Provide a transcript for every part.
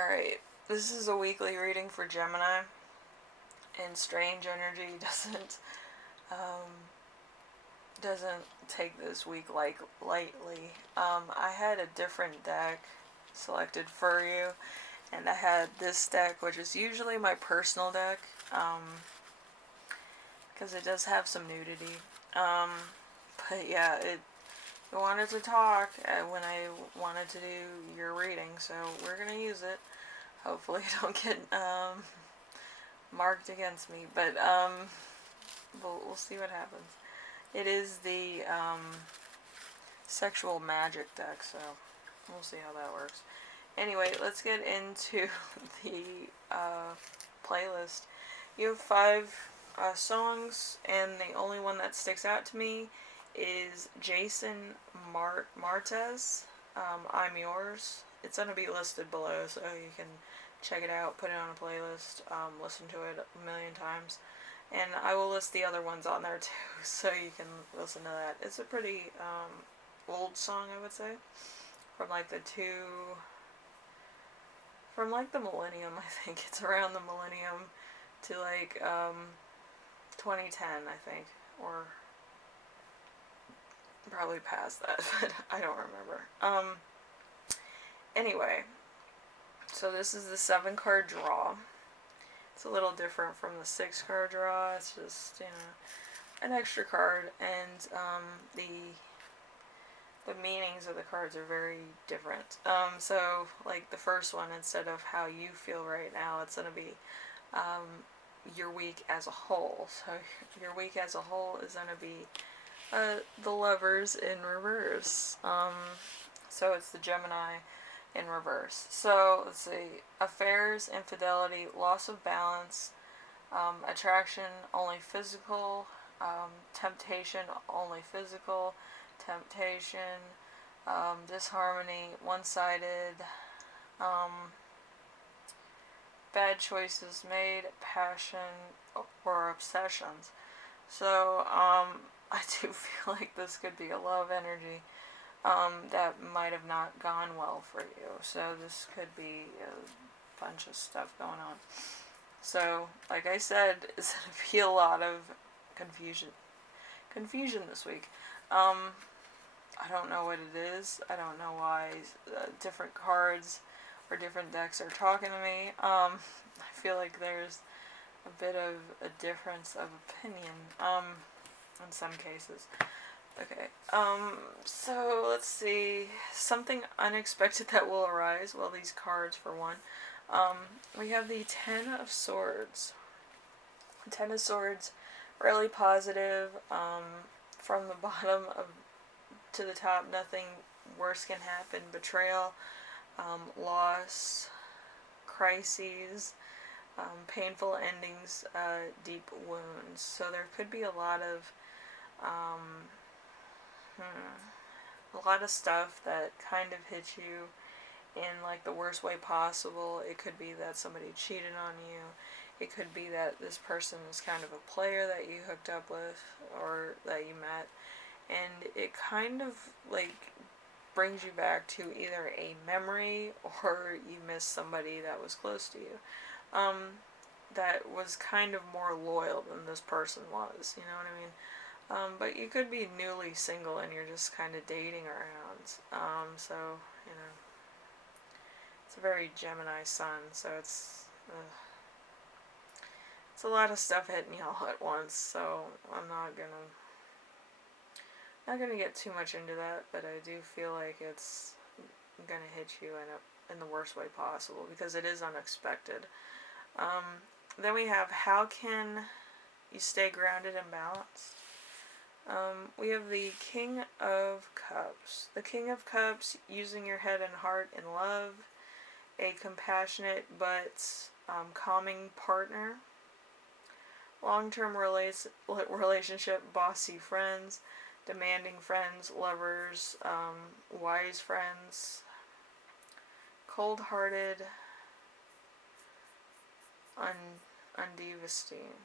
Alright, this is a weekly reading for Gemini, and strange energy um, doesn't take this week lightly. I had a different deck selected for you, and I had this deck, which is usually my personal deck, because it does have some nudity. But yeah, it wanted to talk when I wanted to do your reading, so we're gonna use it. Hopefully, I don't get marked against me, but we'll see what happens. It is the sexual magic deck, so we'll see how that works. Anyway, let's get into the playlist. You have 5 songs, and the only one that sticks out to me is Jason Martez, I'm Yours. It's going to be listed below, so you can check it out, put it on a playlist, listen to it a million times. And I will list the other ones on there too, so you can listen to that. It's a pretty old song, I would say, from like the millennium. I think it's around the millennium to like 2010, I think, or probably past that, but I don't remember. Anyway, so this is the 7-card draw. It's a little different from the 6-card draw. It's just, an extra card, and the meanings of the cards are very different. So, like the first one, instead of how you feel right now, it's going to be your week as a whole. So, your week as a whole is going to be the Lovers in reverse. So, it's the Gemini in reverse. So, let's see. Affairs, infidelity, loss of balance, attraction, only physical, temptation, only physical, temptation, disharmony, one-sided, bad choices made, passion, or obsessions. So, I do feel like this could be a love energy that might have not gone well for you. So this could be a bunch of stuff going on. So, like I said, it's going to be a lot of confusion this week. I don't know what it is. I don't know why different cards or different decks are talking to me. I feel like there's a bit of a difference of opinion in some cases. Okay, so let's see. Something unexpected that will arise. Well, these cards, for one. We have the 10 of Swords. 10 of Swords, really positive. From the bottom to the top, nothing worse can happen. Betrayal, loss, crises, painful endings, deep wounds. So there could be a lot of stuff that kind of hits you in like the worst way possible. It could be that somebody cheated on you. It could be that this person is kind of a player that you hooked up with or that you met, and it kind of like brings you back to either a memory or you miss somebody that was close to you, that was kind of more loyal than this person was, you know what I mean? But you could be newly single and you're just kind of dating around. So, it's a very Gemini sun, so it's a lot of stuff hitting y'all at once, so I'm not gonna get too much into that, but I do feel like it's gonna hit you in the worst way possible, because it is unexpected. Then we have, how can you stay grounded and balanced? We have the King of Cups. The King of Cups, using your head and heart in love, a compassionate but calming partner, long-term relationship, bossy friends, demanding friends, lovers, wise friends, cold-hearted, undevasting.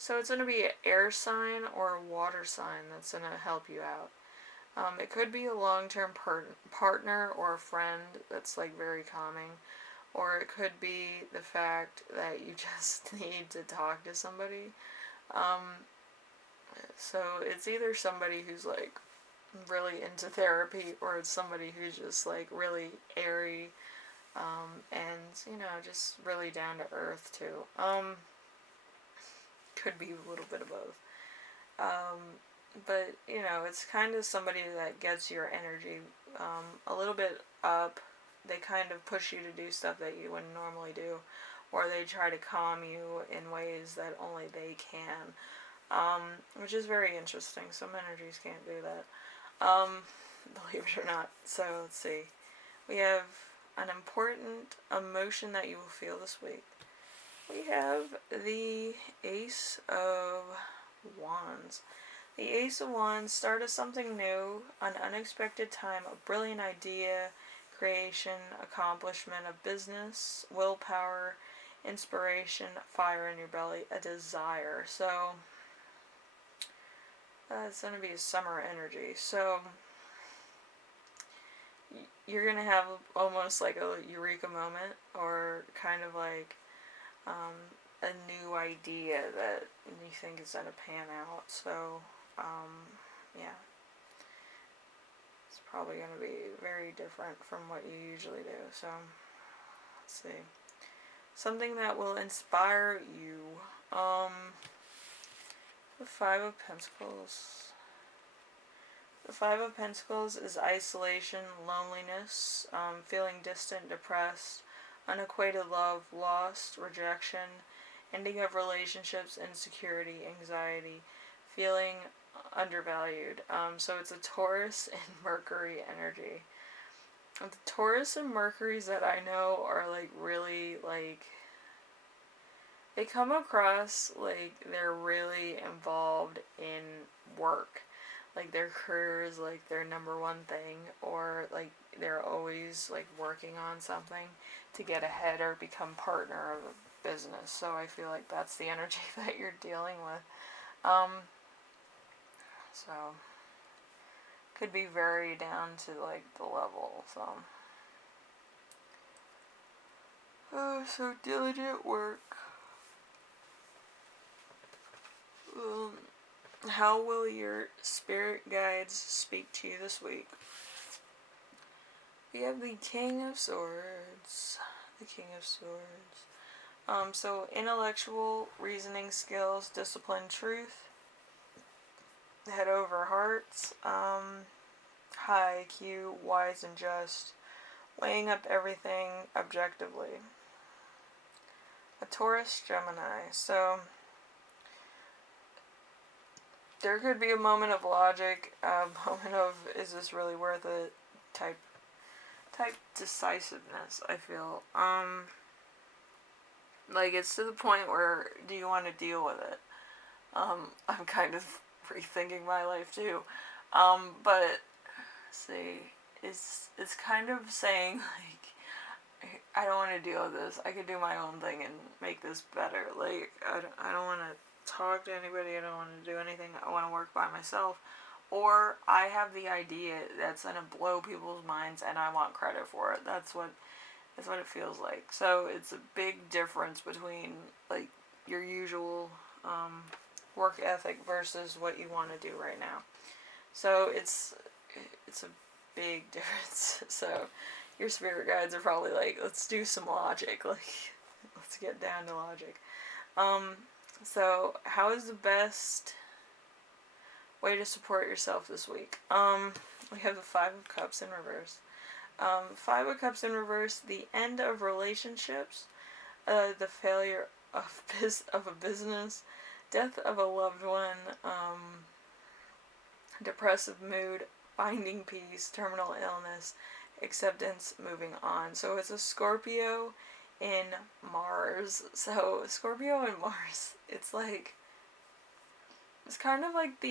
So it's going to be an air sign or a water sign that's going to help you out. It could be a long-term partner or a friend that's like very calming, or it could be the fact that you just need to talk to somebody. Um, so it's either somebody who's like really into therapy, or it's somebody who's just like really airy, and just really down to earth too. Could be a little bit of both. But it's kind of somebody that gets your energy a little bit up. They kind of push you to do stuff that you wouldn't normally do, or they try to calm you in ways that only they can, which is very interesting. Some energies can't do that, believe it or not. So let's see. We have an important emotion that you will feel this week. We have the Ace of Wands. The Ace of Wands started something new, an unexpected time, a brilliant idea, creation, accomplishment, a business, willpower, inspiration, fire in your belly, a desire. So it's going to be a summer energy. So you're going to have almost like a eureka moment, or kind of like a new idea that you think is going to pan out. So yeah, it's probably going to be very different from what you usually do. So let's see, something that will inspire you. The Five of Pentacles. The Five of Pentacles is isolation, loneliness, feeling distant, depressed, unequated love, lost, rejection, ending of relationships, insecurity, anxiety, feeling undervalued. So it's a Taurus and Mercury energy. The Taurus and Mercuries that I know are like really like, they come across like they're really involved in work. Like their career is like their number one thing, or like they're always like working on something to get ahead or become partner of a business. So I feel like that's the energy that you're dealing with. So could be very down to like the level. So diligent work. How will your spirit guides speak to you this week? We have the King of Swords. The King of Swords. So intellectual, reasoning skills, discipline, truth, head over hearts, high IQ, wise and just, weighing up everything objectively. A Taurus, Gemini. So there could be a moment of logic, a moment of, is this really worth it, type decisiveness, I feel. Like, it's to the point where, do you want to deal with it? I'm kind of rethinking my life too. But, see, it's kind of saying, like, I don't want to deal with this. I could do my own thing and make this better. Like, I don't want to talk to anybody. I don't want to do anything. I want to work by myself. Or I have the idea that's going to blow people's minds and I want credit for it. That's what it feels like. So it's a big difference between like your usual work ethic versus what you want to do right now. So it's a big difference. So your spirit guides are probably like, let's do some logic. Like, let's get down to logic. So how is the best way to support yourself this week? We have the Five of Cups in reverse. Five of Cups in reverse, the end of relationships, the failure of a business, death of a loved one, depressive mood, finding peace, terminal illness, acceptance, moving on. So it's a Scorpio in Mars. So Scorpio in Mars, it's like, it's kind of like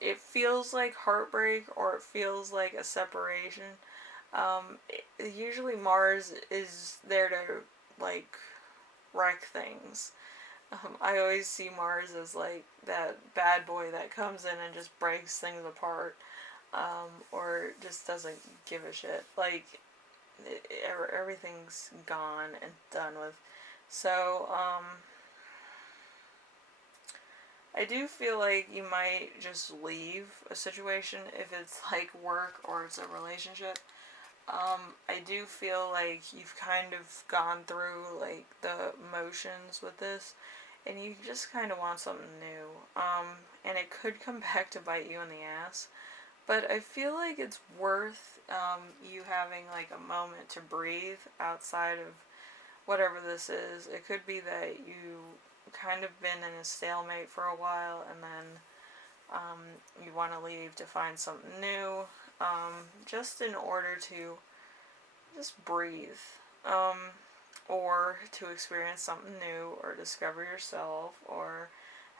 it feels like heartbreak, or it feels like a separation. Usually Mars is there to like wreck things. I always see Mars as like that bad boy that comes in and just breaks things apart. or just doesn't give a shit. Like, everything's gone and done with. So, I do feel like you might just leave a situation if it's like work or it's a relationship. I do feel like you've kind of gone through like the motions with this, and you just kind of want something new. And it could come back to bite you in the ass. But I feel like it's worth you having like a moment to breathe outside of whatever this is. It could be that you kind of been in a stalemate for a while, and then you want to leave to find something new, just in order to just breathe, or to experience something new, or discover yourself, or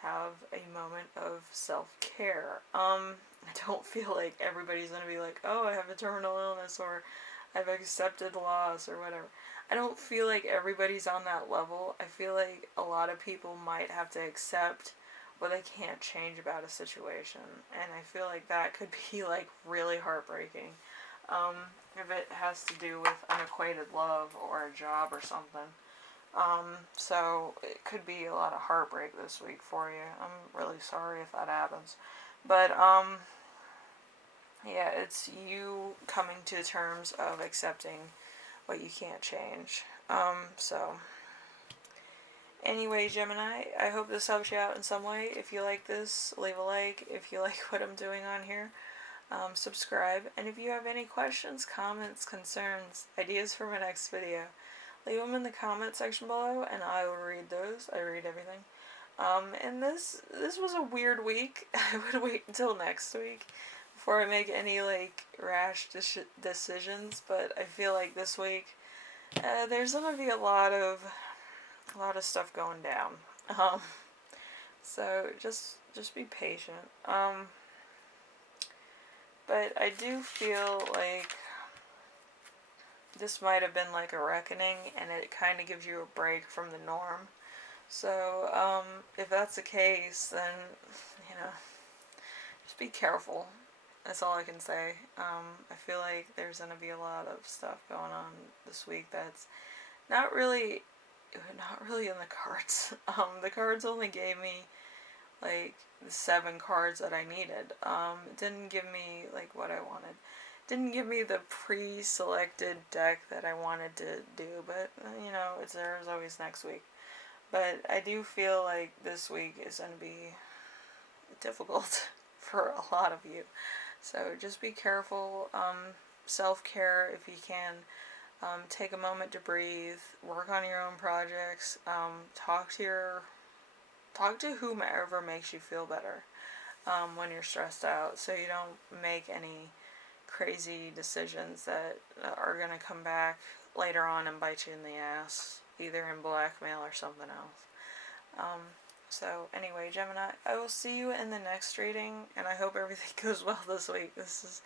have a moment of self-care. I don't feel like everybody's gonna be like, oh, I have a terminal illness, or I've accepted loss, or whatever. I don't feel like everybody's on that level. I feel like a lot of people might have to accept what they can't change about a situation, and I feel like that could be like really heartbreaking. If it has to do with unacquainted love or a job or something. So it could be a lot of heartbreak this week for you. I'm really sorry if that happens. But, yeah, it's you coming to terms of accepting what you can't change. So, anyway, Gemini, I hope this helps you out in some way. If you like this, leave a like. If you like what I'm doing on here, subscribe. And if you have any questions, comments, concerns, ideas for my next video, leave them in the comment section below, and I will read those. I read everything. And this was a weird week. I would wait until next week before I make any like rash decisions. But I feel like this week there's gonna be a lot of stuff going down. So just be patient. But I do feel like this might have been like a reckoning, and it kind of gives you a break from the norm. So, if that's the case, then, just be careful. That's all I can say. I feel like there's going to be a lot of stuff going on this week that's not really in the cards. The cards only gave me, like, the 7 cards that I needed. It didn't give me, like, what I wanted. Didn't give me the pre-selected deck that I wanted to do, but, there's always next week. But I do feel like this week is going to be difficult for a lot of you. So just be careful. Self-care if you can. Take a moment to breathe. Work on your own projects. Talk to whomever makes you feel better when you're stressed out, so you don't make any crazy decisions that are going to come back later on and bite you in the ass, either in blackmail or something else. So anyway, Gemini, I will see you in the next reading, and I hope everything goes well this week. This is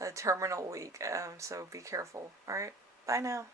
a terminal week, so be careful. Alright, bye now.